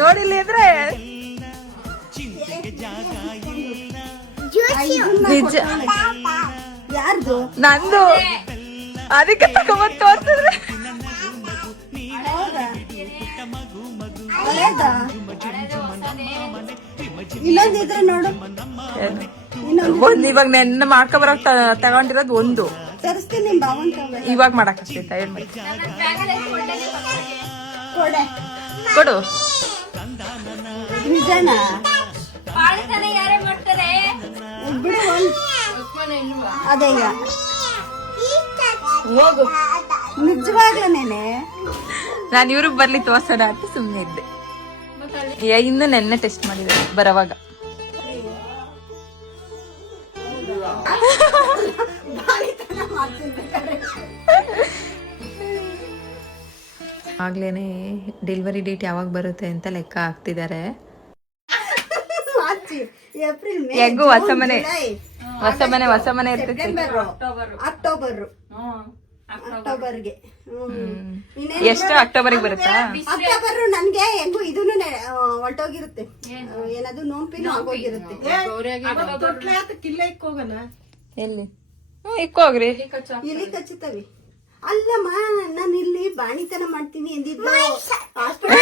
ನೋಡಿಲ್ಲ ಅಂದ್ರೆ ನಿಜ ಯಾರ್ದು ನಂದು ಅದಕ್ಕೆ ತಗೊಂಡ್ ತೋರ್ಸಿದ್ರೆ ಇಲ್ಲೊಂದಿದ್ರೆ ನೋಡು. ಒಂದ್ ಇವಾಗ ನೆನ್ನ ಮಾಡ್ಕೊ ಬರೋಕ್ ತಗೊಂಡಿರೋದು ಒಂದು ತರಿಸ್ತೀನಿ ನಿಮ್ ಭಾವನ್ ಇವಾಗ ಮಾಡಕ್ ಆಗ್ತೈತ ಏನ್ ಮಾಡಿ ಕೊಡು ನಿಜನಾ ಬಿಡು ಅದೇ ಹೋಗು ನಿಜವಾಗ್ಲೇನೆ ನಾನು ಇವ್ರಿಗೆ ಬರ್ಲಿ ತೋರ್ಸೋಣ ಅಂತ ಸುಮ್ನೆ ಇದ್ದೆ. ಇನ್ನು ನೆನ್ನೆ ಟೆಸ್ಟ್ ಮಾಡಿದೆ ಬರೋವಾಗ. ಆಗ್ಲೇನೆ ಡೆಲಿವರಿ ಡೇಟ್ ಯಾವಾಗ ಬರುತ್ತೆ ಅಂತ ಲೆಕ್ಕ ಹಾಕ್ತಿದ್ದಾರೆ. ಹೆಂಗು ಹೊಸ ಮನೆ ಇರ್ತೈತಿ. ಅಕ್ಟೋಬರ್ಗೆ ಎಷ್ಟು ಅಕ್ಟೋಬರ್ಗೆ ಬರುತ್ತಾ? ಅಕ್ಟೋಬರ್ ನನ್ಗೆ ಹೆಂಗು ಇದನ್ನು ಹೊರಟೋಗಿರುತ್ತೆ. ಏನದು ನೋಂಪಿನೂ ಆಗೋಗಿರುತ್ತೆ. ಎಲ್ಲಿ ಇಕ್ಕೋಗ್ರಿ ಇಲ್ಲಿ ಕಚ್ಚುತ್ತವೆ. ಅಲ್ಲಮ್ಮ ನಾನು ಇಲ್ಲಿ ಬಾಣಿತನ ಮಾಡ್ತೀನಿ ಎಂದಿದ್ದು ಹಾಸ್ಪಿಟಲ್